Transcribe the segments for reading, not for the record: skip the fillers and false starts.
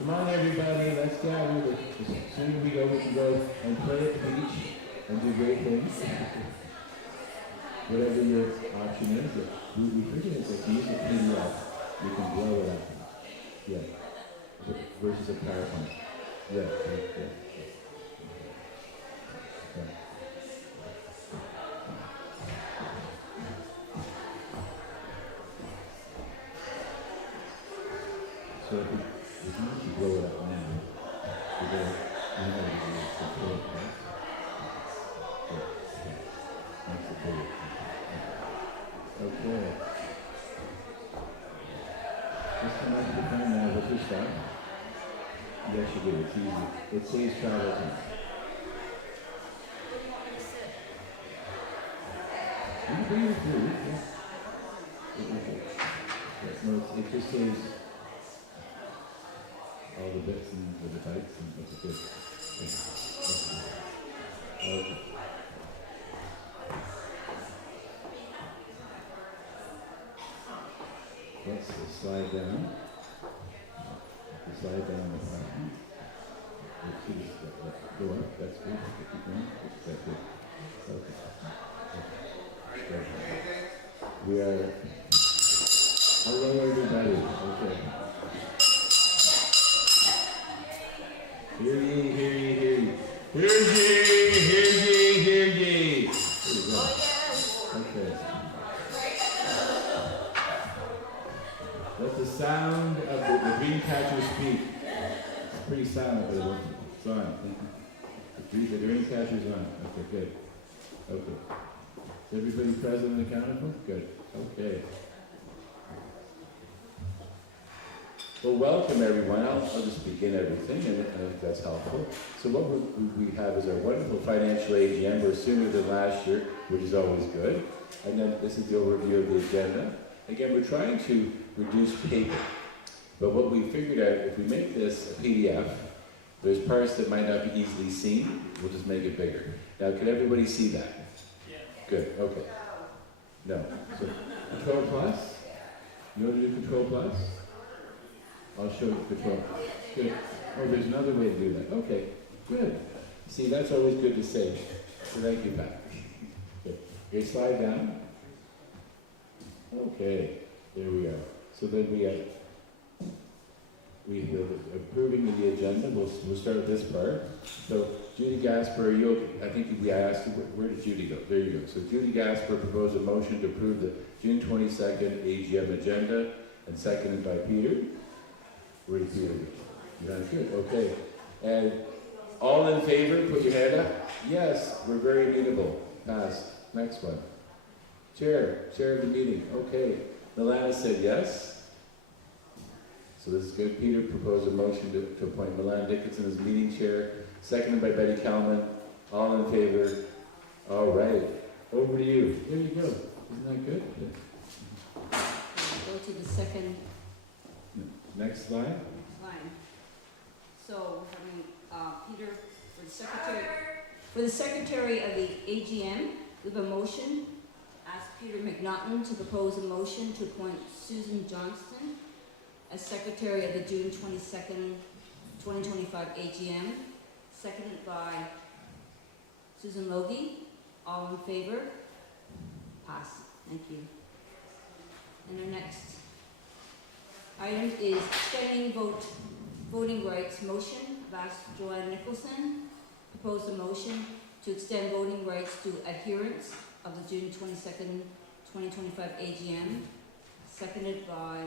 Come on, everybody, let's gather. The sooner we go, we can go and play at the beach and do great things. Whatever your option is, we figured it's like use a PDF, you can blow it up. Yeah. Versus a PowerPoint. Yeah. So if you blow it up now, you know how to do it before it comes. That's the bullet. Okay. Just come up to the phone now with your stuff. Yes, you do. It's easy. It saves travel time. You can bring your food. Yeah. No, it just saves all the bits and the bytes and that's good. Okay. Let's slide down. Slide down the bottom. Let's see this go up. That's good. Keep going. That's good. Okay. We are. Hello, everybody. Okay. Hear ye, hear ye, hear ye. Hear ye, hear ye, hear ye. There we go. Okay. Let the sound of the dream catcher speak. It's pretty silent, but it's on. The dream catcher's on. Okay, good. Okay. Is everybody present and accountable? Good. Okay. Well, welcome everyone. I'll just begin everything, and I think that's helpful. So what we have is our wonderful financial AGM. We're sooner than last year, which is always good. And then this is the overview of the agenda. Again, we're trying to reduce paper. But what we figured out, if we make this a PDF, there's parts that might not be easily seen. We'll just make it bigger. Now, can everybody see that? Yeah. Good. Okay. No. So, Control Plus? You want to do Control Plus? I'll show you Control. Good. Oh, there's another way to do that. Okay. Good. See, that's always good to say. So thank you, Pat. Good. Okay, slide down. Okay. There we are. So then we are approving of the agenda. We'll start with this part. So Judy Gasper, I think we asked you, where did Judy go? There you go. So Judy Gasper proposed a motion to approve the June 22nd AGM agenda, and seconded by Peter. Where did Peter go? That's good. Okay. And all in favor, put your hand up. Yes, we're very amenable. Passed. Next one. Chair of the meeting. Okay. Milana said yes. So this is good. Peter proposed a motion to appoint Milan Dickinson as meeting chair, seconded by Betty Kalman. All in favor? All right. Over to you. There you go. Isn't that good? Go to the second next slide. line. So, Peter, for the secretary of the AGM, we have a motion. Ask Peter McNaughton to propose a motion to appoint Susan Johnston as secretary of the June 22nd, 2025 AGM, seconded by Susan Logie. All in favor? Pass. Thank you. And our next item is extending voting rights motion. I've asked Joanne Nicholson to propose a motion to extend voting rights to adherents of the June 22nd, 2025 AGM, seconded by,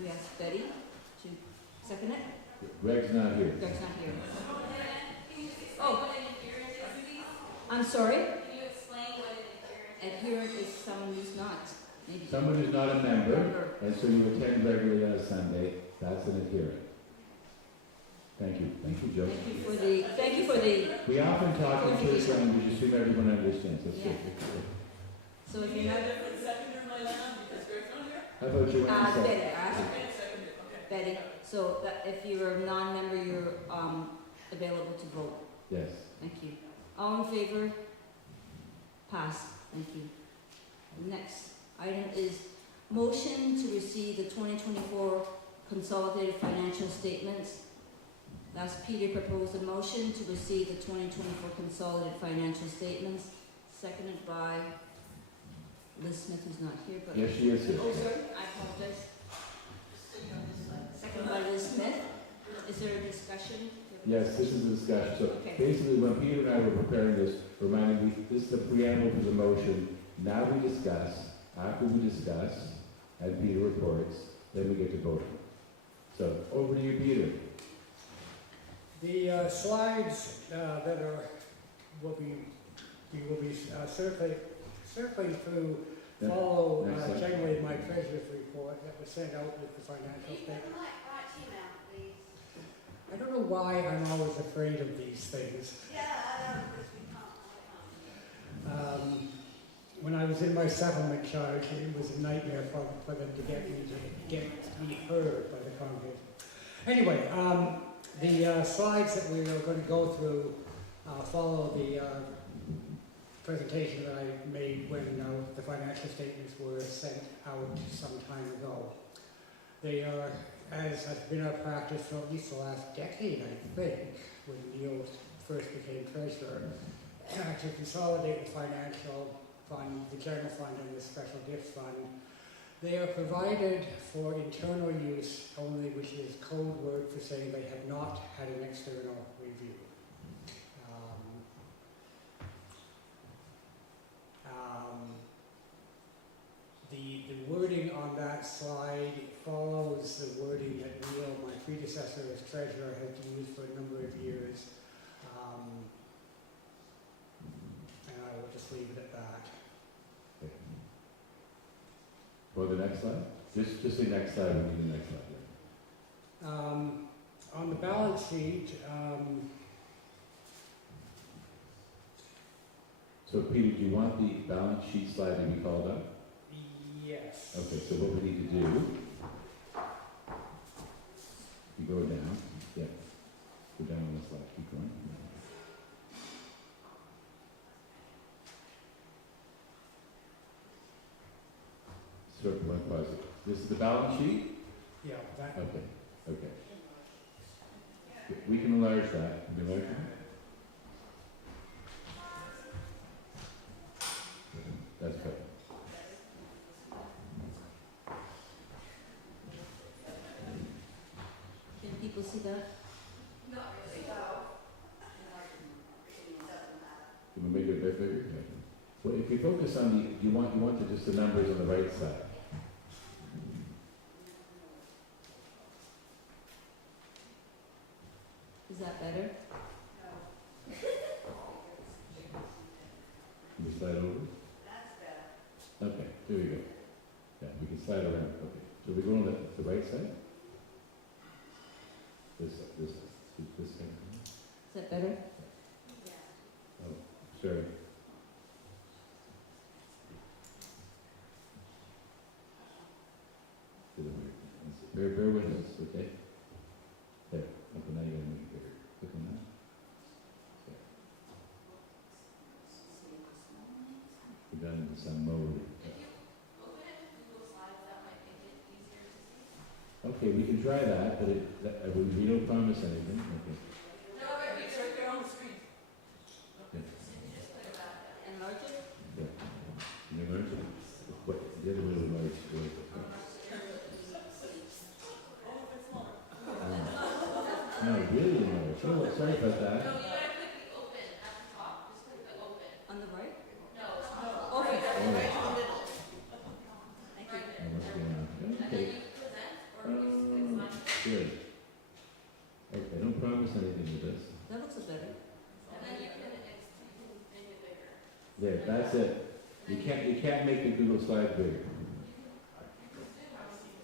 we ask Betty to second it? Greg's not here. Greg's not here. Oh, I'm sorry? Can you explain what an Adherent is someone who's not. Maybe. Someone who's not a member, and so you attend regularly on a Sunday, that's an adherent. Thank you. Thank you, Joe. Thank you for the. We often talk in church language, assume everyone understands. That's Yeah. good. So if you're not. How about you? Betty, Betty. So that if you're a non-member, you're available to vote. Yes. Thank you. All in favor? Pass. Thank you. Next item is motion to receive the 2024 consolidated financial statements. Last Peter proposed a motion to receive the 2024 consolidated financial statements, seconded by Liz Smith, who's not here, but... Yes, she is here. Oh, sorry, I apologize. Seconded by Liz Smith. Is there a discussion? Yes, this is a discussion. So Okay. basically, when Peter and I were preparing this, reminding me, this is the preamble to the motion. Now we discuss, after we discuss, and Peter reports, then we get to voting. So over to you, Peter. The slides that we will be circling through Yeah. follow Next slide. generally my treasurer's report that was sent out with the financial statement. I don't know why I'm always afraid of these things. When I was in my settlement charge, it was a nightmare for them to get me heard by the Congress. Anyway, the slides that we are going to go through follow the presentation that I made when the financial statements were sent out some time ago. They are, as has been our practice for at least the last decade, I think, when Neil first became treasurer, to consolidate the financial fund, the general fund and the special gifts fund. They are provided for internal use only, which is code word for saying they have not had an external review. The wording on that slide follows the wording that Neil, my predecessor as treasurer, has used for a number of years. And I will just leave it at that. Or the next slide? Just the next slide, we need the next slide. On the balance sheet, So Peter, do you want the balance sheet slide to be called up? yes. Okay, so what we need to do, you go down, yeah, go down on the slide, keep going. Sort of one pause. This is the balance sheet? Yeah, that. Okay, okay. We can enlarge that. Can we enlarge that? That's good. Can people see that? Can we make it a bit bigger? Okay. Well, if you focus on the, you want just the numbers on the right side. Is that better? Can we slide over? Okay, there we go. Yeah, we can slide around. Okay. So we go on the right side? This thing. Is that better? Oh, sorry. Bear with us, okay? There. Okay, now you're gonna make it bigger. Click on that. There. We're done into some mode. Okay, we can try that, but we don't promise anything. Okay. Enlarge it? Yeah. Can you learn it? What, the other way to learn it. No, really no. Sorry about that. On the right? Oh, Okay. oh, Thank you. what's going on? Okay. Good. Okay, don't promise anything with this. That looks better. There, that's it. You can't make the Google slide bigger.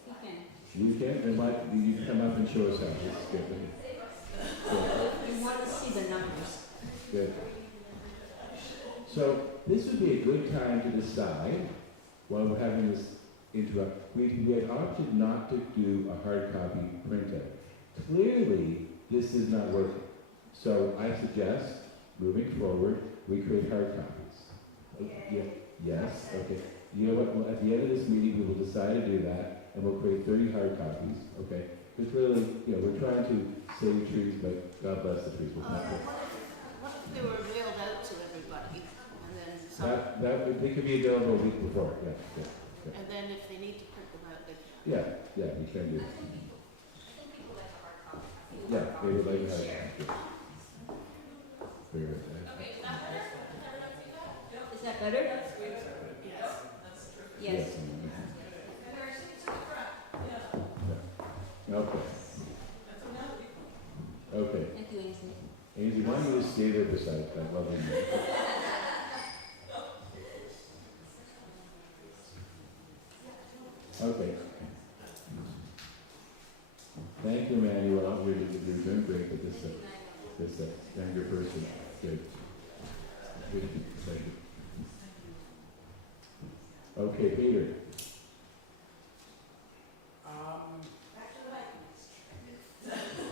You can. You can, and you can come up and show us how. This is good. You want to see the numbers. Good. So this would be a good time to decide, while we're having this interrupt, we had opted not to do a hard copy printout. Clearly, this is not working. So I suggest, moving forward, we create hard copies. Yeah. Yes, okay. You know what, well, at the end of this meeting, we will decide to do that. and we'll create 30 hard copies, okay? Because really, you know, we're trying to save trees, but God bless the trees. We'll not put- What if they were mailed out to everybody, and then some, they could be available a week before, yeah, and then if they need to print them out, they can? yeah, we can do it. I think people like a hard copy. Yeah, they would like to have Share. it. Very good. Okay, is that better? Does everyone see that? Is that better? Yes. Yes. Okay. Okay. Thank you, Ainsley. Ainsley, why don't you just stay there beside that lovely man? Okay. Thank you, Emmanuel. You're doing great with this younger person. Good. Good. Thank you. Okay, Peter.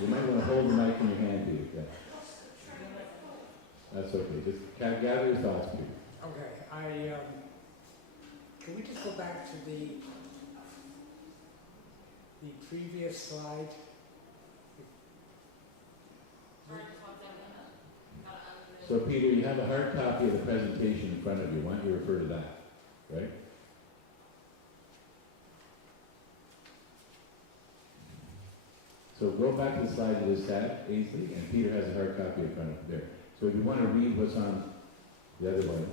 You might want to hold the mic in your hand, Peter. Yeah. That's okay. Just gather your thoughts, Peter. Okay, can we just go back to the previous slide? So, Peter, you have a hard copy of the presentation in front of you. Why don't you refer to that, right? So go back to the slide you just had, Ainsley, and Peter has a hard copy in front of him there. So if you want to read what's on the other one.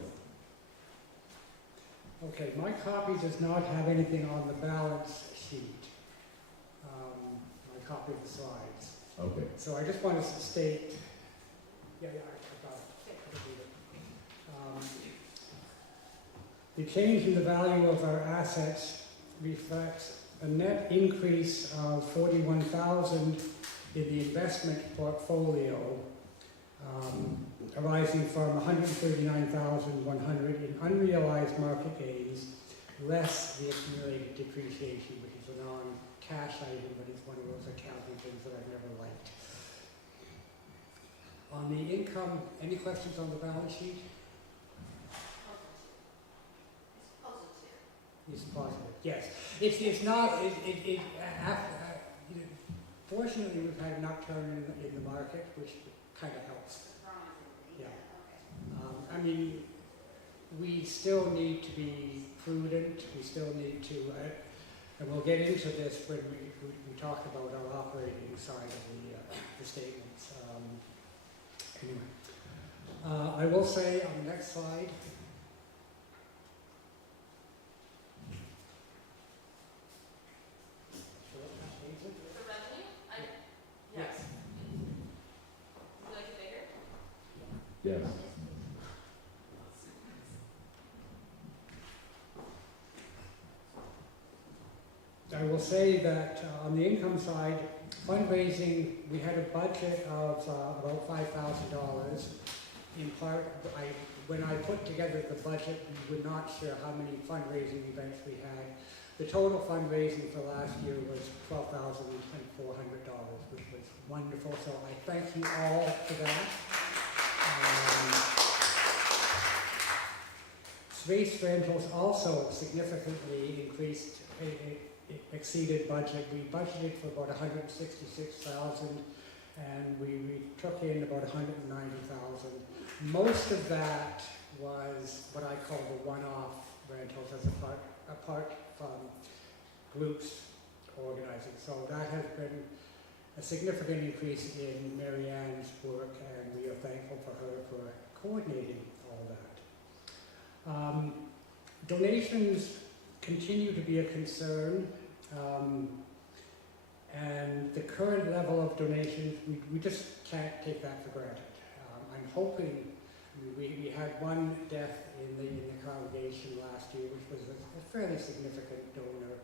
Okay, my copy does not have anything on the balance sheet. My copy of the slides. Okay. So I just wanted to state, I got it. I can read it. The change in the value of our assets reflects a net increase of 41,000 in the investment portfolio, arising from 139,100 in unrealized market gains, less the accumulated depreciation, which is a non-cash item, but it's one of those accounting things that I've never liked. On the income, any questions on the balance sheet? It's positive, yes. It's not, fortunately we've had an upturn in the market, which kind of helps. Yeah. I mean, we still need to be prudent, we still need to, and we'll get into this when we talk about our operating side of the statements. Anyway, I will say on the next slide, The revenue? yes. Would you like it bigger? Yes. I will say that on the income side, fundraising, we had a budget of about $5,000. In part, when I put together the budget, we were not sure how many fundraising events we had. The total fundraising for last year was $12,400, which was wonderful. So I thank you all for that. Space rentals also significantly increased. It exceeded budget. We budgeted for about $166,000, and we took in about $190,000. Most of that was what I call the one-off rentals, as apart from groups organizing. So that has been a significant increase in Mary Ann's work, and we are thankful for her for coordinating all that. Donations continue to be a concern, and the current level of donations, we just can't take that for granted. I'm hoping, we had one death in the congregation last year, which was a fairly significant donor.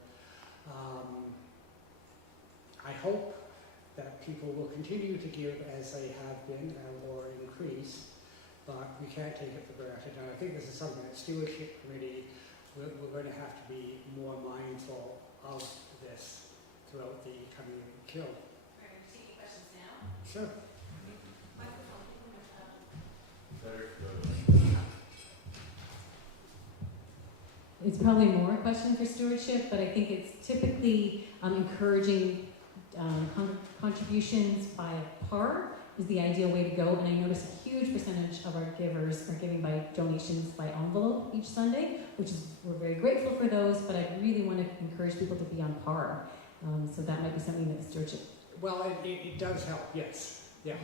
I hope that people will continue to give as they have been or increase, but we can't take it for granted. And I think this is something that Stewardship Committee, we're going to have to be more mindful of this throughout the coming kill. Are you taking questions now? Sure. Microphone. Better go. it's probably more a question for stewardship, but I think it's typically encouraging contributions by par is the ideal way to go. And I notice a huge percentage of our givers are giving by donations by envelope each Sunday, which is, we're very grateful for those, but I really want to encourage people to be on par. So that might be something that the stewardship. Well, it does help, yes. Yeah,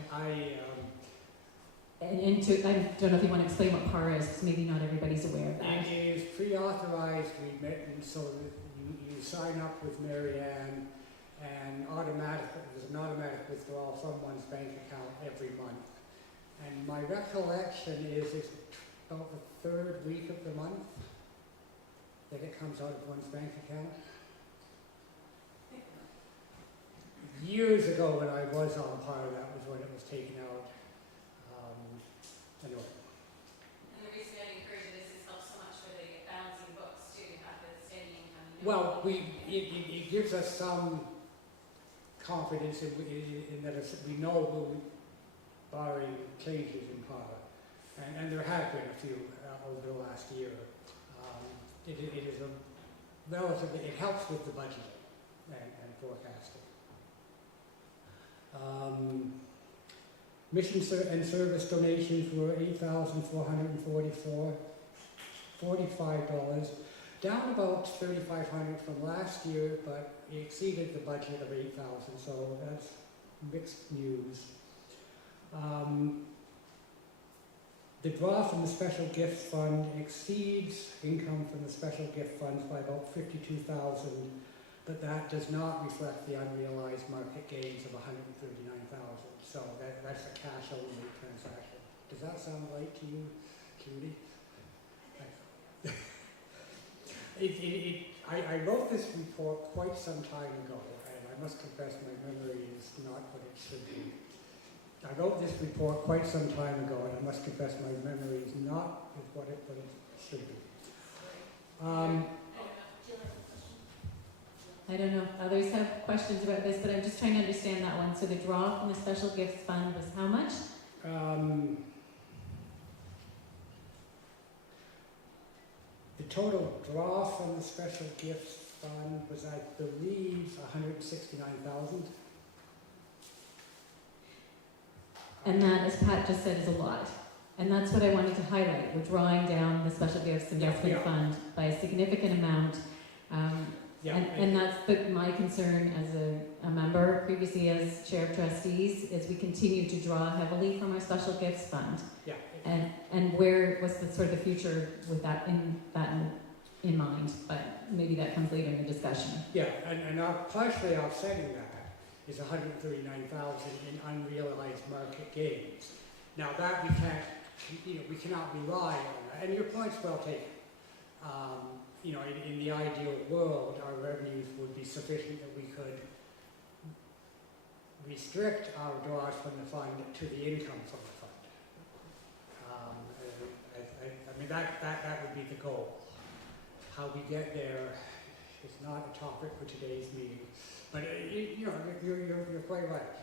And I don't know if you want to explain what par is, because maybe not everybody's aware of that. it is pre-authorized remittance, so that you sign up with Mary Ann, and there's an automatic withdrawal from one's bank account every month. And my recollection is it's about the third week of the month that it comes out of one's bank account. Years ago when I was on par, that was when it was taken out. Anyway. And the reason I encourage this is helps so much for the balancing books too, to have the steady income. Well, it gives us some confidence in that we know we'll be barring changes in power, and there have been a few over the last year. It is a relatively, it helps with the budgeting and forecasting. Mission and service donations were $8,445, down about $3,500 from last year, but it exceeded the budget of $8,000, so that's mixed news. The draw from the special gifts fund exceeds income from the special gift funds by about $52,000, but that does not reflect the unrealized market gains of $139,000. So that's a cash-only transaction. Does that sound right to you, Judy? I wrote this report quite some time ago, and I must confess my memory is not what it should be. I wrote this report quite some time ago, and I must confess my memory is not what it should be. I don't know if others have questions about this, but I'm just trying to understand that one. So the draw from the special gifts fund was how much? The total draw from the special gifts fund was, I believe, $169,000. And that, as Pat just said, is a lot. And that's what I wanted to highlight. We're drawing down the special gifts investment fund by a significant amount. And that's my concern as a member, previously as chair of trustees, is we continue to draw heavily from our special gifts fund. Yeah. And what's the sort of the future with that in mind? But maybe that comes later in the discussion. Yeah, and partially offsetting that is $139,000 in unrealized market gains. Now that we cannot rely on that, and your point's well taken. In the ideal world, our revenues would be sufficient that we could restrict our draws from the fund to the income from the fund. That would be the goal. How we get there is not a topic for today's meeting, but you're quite right.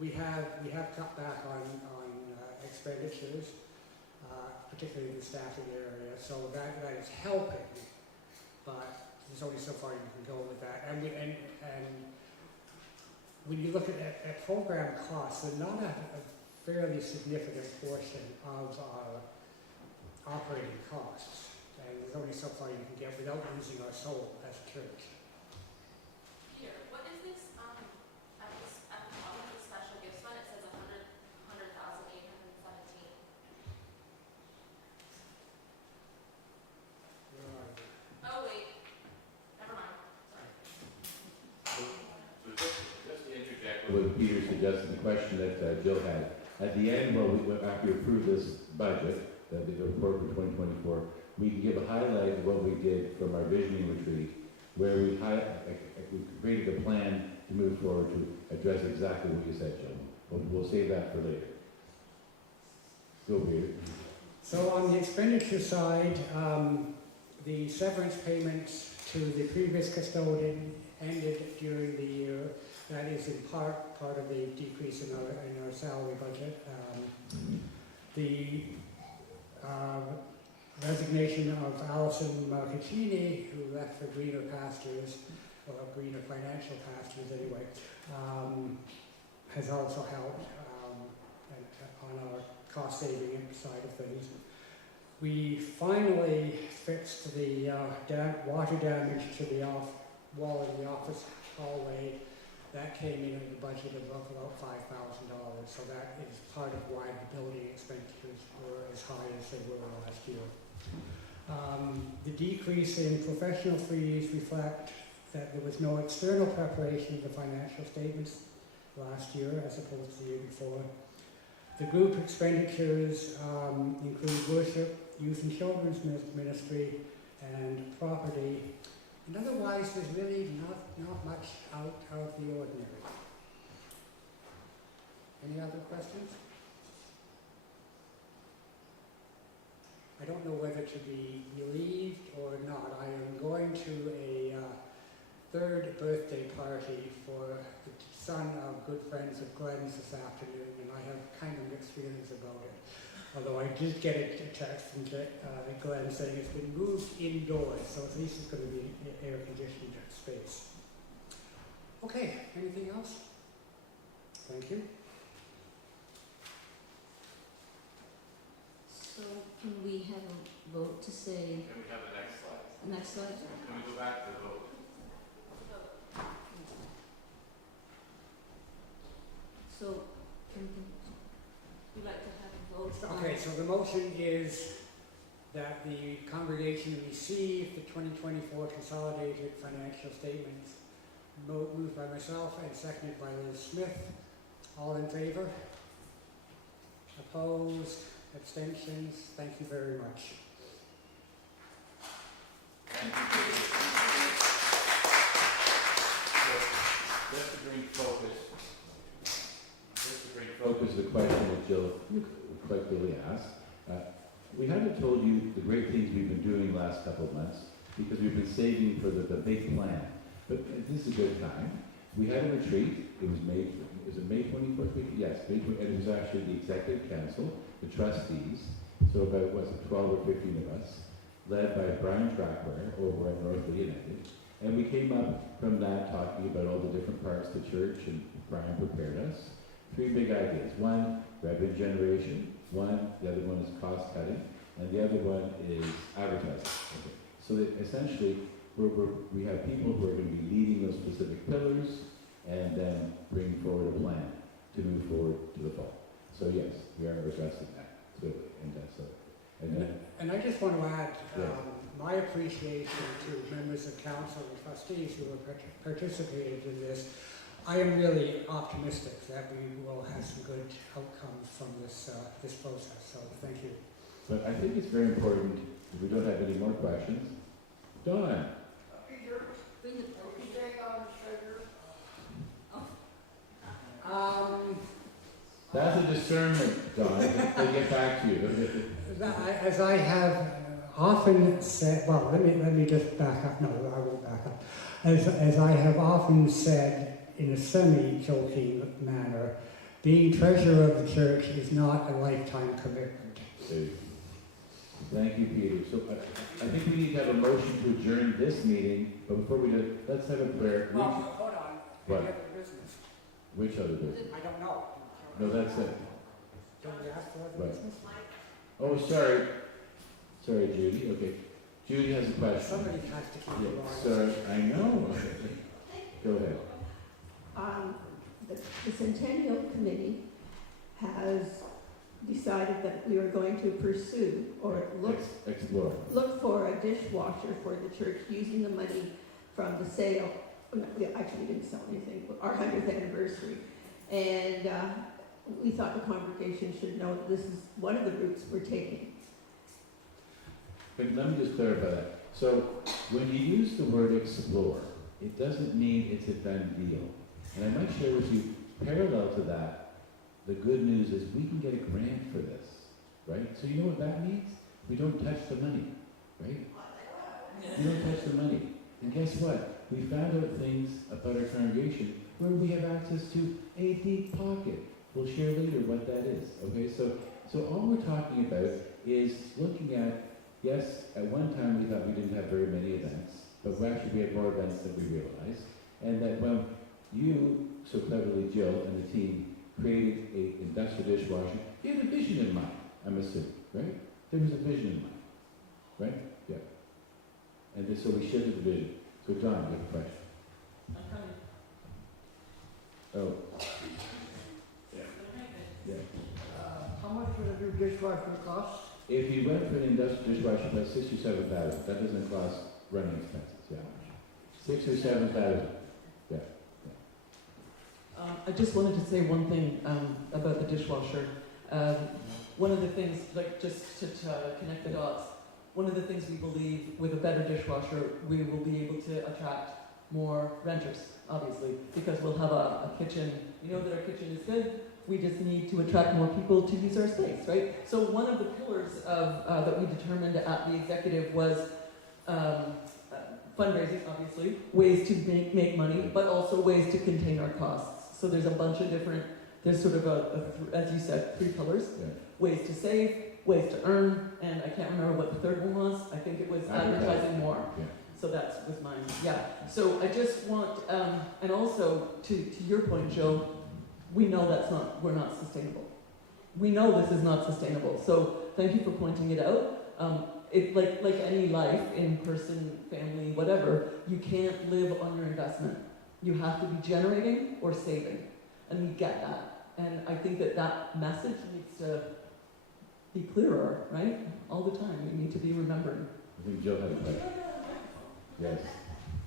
We have cut back on expenditures, particularly in the staffing area, so that is helping, but there's only so far you can go with that. And when you look at program costs, they're not a fairly significant portion of our operating costs, and there's only so far you can get without losing our soul as a church. Peter, what is this, at the top of the special gifts fund, it says 100,817. Oh, wait, never mind, sorry. So just to interject what Peter suggested, the question that Jill had. At the end, after we approve this budget, the report for 2024, we can give a highlight of what we did from our visioning retreat, where we created a plan to move forward to address exactly what you said, Jill. We'll save that for later. Go, Peter. So on the expenditure side, the severance payments to the previous custodian ended during the year. That is in part of the decrease in our salary budget. The resignation of Alison Marcaccini, who left for greener pastures, or greener financial pastures anyway, has also helped on our cost-saving side of things. We finally fixed the water damage to the wall in the office hallway. That came in the budget of about $5,000, so that is part of why the building expenditures were as high as they were last year. The decrease in professional fees reflect that there was no external preparation of the financial statements last year as opposed to the year before. The group expenditures include worship, youth and children's ministry, and property. And otherwise, there's really not much out of the ordinary. Any other questions? I don't know whether to be relieved or not. I am going to a third birthday party for the son of good friends of Glenn's this afternoon, and I have kind of mixed feelings about it. Although I did get a text from Glenn saying it's been moved indoors, so at least it's going to be an air-conditioned space. Okay, anything else? Thank you. So can we have a vote to say? Can we have the next slide? The next slide? Can we go back to the vote? So, we'd like to have a vote on... Okay, so the motion is that the congregation receive the 2024 consolidated financial statements. Moved by myself and seconded by Liz Smith. All in favor? Opposed? Abstentions? Thank you very much. Thank you. Just to bring focus the question that Jill quite clearly asked. We haven't told you the great things we've been doing the last couple of months because we've been saving for the big plan. But this is a good time. We had a retreat. It was May 24th week? Yes, May 24th, and it was actually the executive council, the trustees, so about, 12 or 15 of us, led by Brian Trackware over at North United. And we came up from that talking about all the different parts of the church, and Brian prepared us. 3 big ideas. One, revenue generation. One, the other one is cost cutting. And the other one is advertising. Okay. So that essentially, we have people who are going to be leading those specific pillars and then bring forward a plan to move forward to the fall. So yes, we are addressing that. So, and that's And I just want to add Yeah. my appreciation to members of council and trustees who have participated in this. I am really optimistic that we will have some good outcomes from this process. So thank you. But I think it's very important, if we don't have any more questions, Dawn. Bring the... That's a discernment, Dawn. They'll get back to you. As I have often said, well, let me just back up. No, I won't back up. As I have often said in a semi-joking manner, being treasurer of the church is not a lifetime commitment. Thank you, Peter. So I think we need to have a motion to adjourn this meeting, but before we do, let's have a prayer. Well, hold on. What? Any other business? Which other business? I don't know. No, that's it. Don't we ask for other Right. business? Oh, sorry. Sorry, Judy. Okay. Judy has a question. Somebody has to keep it Yeah, on. sorry, I know. Go ahead. The Centennial Committee has decided that we are going to pursue or Explore. look for a dishwasher for the church using the money from the sale. We actually didn't sell anything, our 100th anniversary. And we thought the congregation should know that this is one of the routes we're taking. But let me just clarify that. So when you use the word explore, it doesn't mean it's a done deal. And I might share with you, parallel to that, the good news is we can get a grant for this, right? So you know what that means? We don't touch the money, right? We don't touch the money. And guess what? We found out things about our congregation where we have access to a deep pocket. We'll share later what that is, okay? So all we're talking about is looking at yes, at one time we thought we didn't have very many events, but we had more events than we realized. And that when you, so cleverly, Jill, and the team created a industrial dishwasher, you had a vision in mind, I'm assuming, right? There was a vision in mind, right? Yeah. And so we shifted the vision. So Don, you have a question? Oh. Yeah. How much would a new dishwasher cost? If you went for an industrial dishwasher, about 6 or 7,000. That doesn't cost running expenses. Yeah. 6 or 7,000. Yeah. I just wanted to say one thing about the dishwasher. One of the things, like just to connect the dots, one of the things we believe with a better dishwasher, we will be able to attract more renters, obviously, because we'll have a kitchen. You know that our kitchen is good. We just need to attract more people to use our space, right? So one of the pillars of that we determined at the executive was fundraising, obviously, ways to make money, but also ways to contain our costs. So there's a bunch of different, there's sort of as you said, 3 pillars. Yeah. Ways to save, ways to earn, and I can't remember what the third one was. I think it was advertising more. Yeah. So that was mine. Yeah. So I just want, and also to your point, Joe, we know we're not sustainable. We know this is not sustainable. So thank you for pointing it out. It like any life, in person, family, whatever, you can't live on your investment. You have to be generating or saving, and we get that. And I think that message needs to be clearer, right? All the time. We need to be remembering. I think Jill had a question. Yes.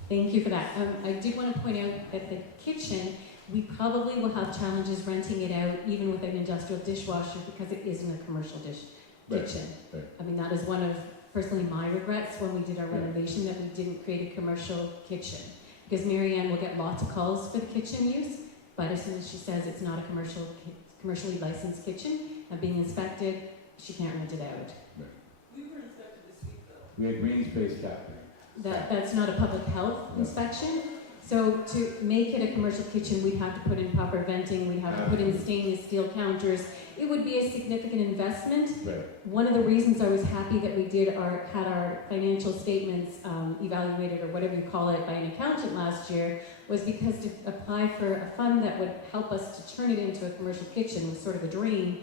Thank you for that. I did want to point out that the kitchen, we probably will have challenges renting it out even with an industrial dishwasher because it isn't a commercial kitchen. Right. I mean, that is one of, personally, my regrets when we did our Yeah. renovation, that we didn't create a commercial kitchen. Because Marianne will get lots of calls for the kitchen use, but as soon as she says it's not a commercially licensed kitchen and being inspected, she can't rent it out. We were inspected this week, though. We had green space captain. That's not a public health No. inspection. So to make it a commercial kitchen, we'd have to put in proper venting, we'd have to put in stainless steel counters. It would be a significant investment. Right. One of the reasons I was happy that we had our financial statements evaluated, or whatever you call it, by an accountant last year, was because to apply for a fund that would help us to turn it into a commercial kitchen was sort of a dream,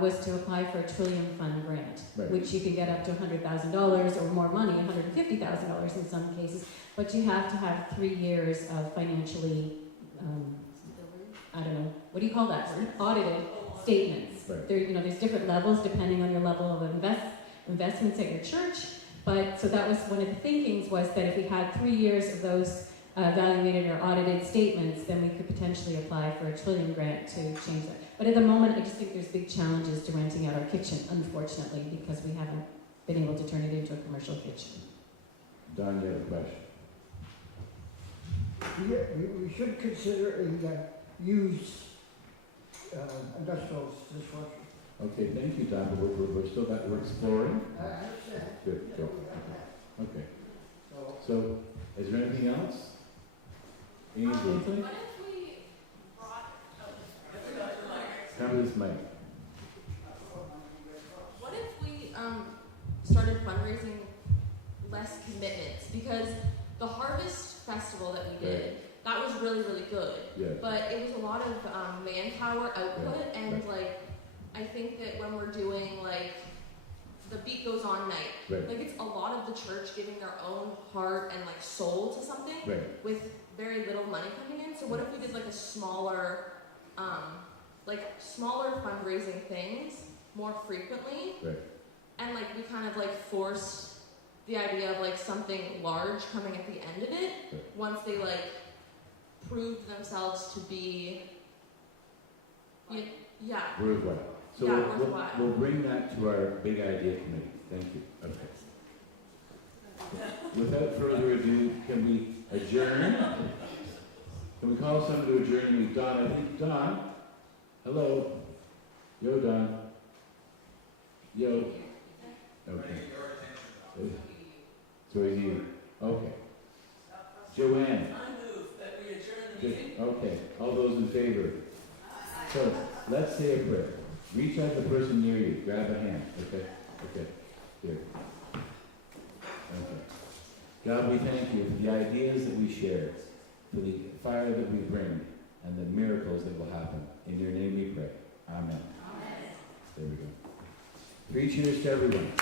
was to apply for a Trillium Fund grant, Right. which you can get up to $100,000 or more money, $150,000 in some cases, but you have to have 3 years of financially, I don't know, what do you call that word? Audited statements. Right. There's different levels depending on your level of investments at your church. But so that was one of the thinkings, was that if we had 3 years of those evaluated or audited statements, then we could potentially apply for a Trillium grant to change that. But at the moment, I just think there's big challenges to renting out our kitchen, unfortunately, because we haven't been able to turn it into a commercial kitchen. Don, you have a question? We should consider a used industrial dishwasher. Okay, thank you, Don, but we're still we're exploring. I understand. Good, good. Okay. So, is there anything else? Angel, What if we brought, come to this mic. what if we started fundraising less commitments? Because the Harvest Festival that we did, that was really, really good. Yeah. But it was a lot of manpower output, and like, I think that when we're doing like the Beat Goes On night, Right. like it's a lot of the church giving their own heart and like soul to something Right. with very little money coming in. So what if we did like a smaller fundraising things more frequently? Right. And like we kind of like forced the idea of like something large coming at the end of it Right. once they like proved themselves to be yeah. Worthwhile. So Yeah, we'll worthwhile. we'll bring that to our big idea committee. Thank you. Okay. Without further ado, can we adjourn? Can we call someone to adjourn? Don, I think, Don? Hello? Yo, Don? Yo? Okay. So is you. Okay. Joanne? I move that we adjourn the meeting. Okay. All those in favor? So, let's say a prayer. Reach out to the person near you. Grab a hand. Okay? Okay. Here. Okay. God, we thank you for the ideas that we share, for the fire that we bring, and the miracles that will happen. In your name we pray. Amen. There we go. 3 cheers to everyone.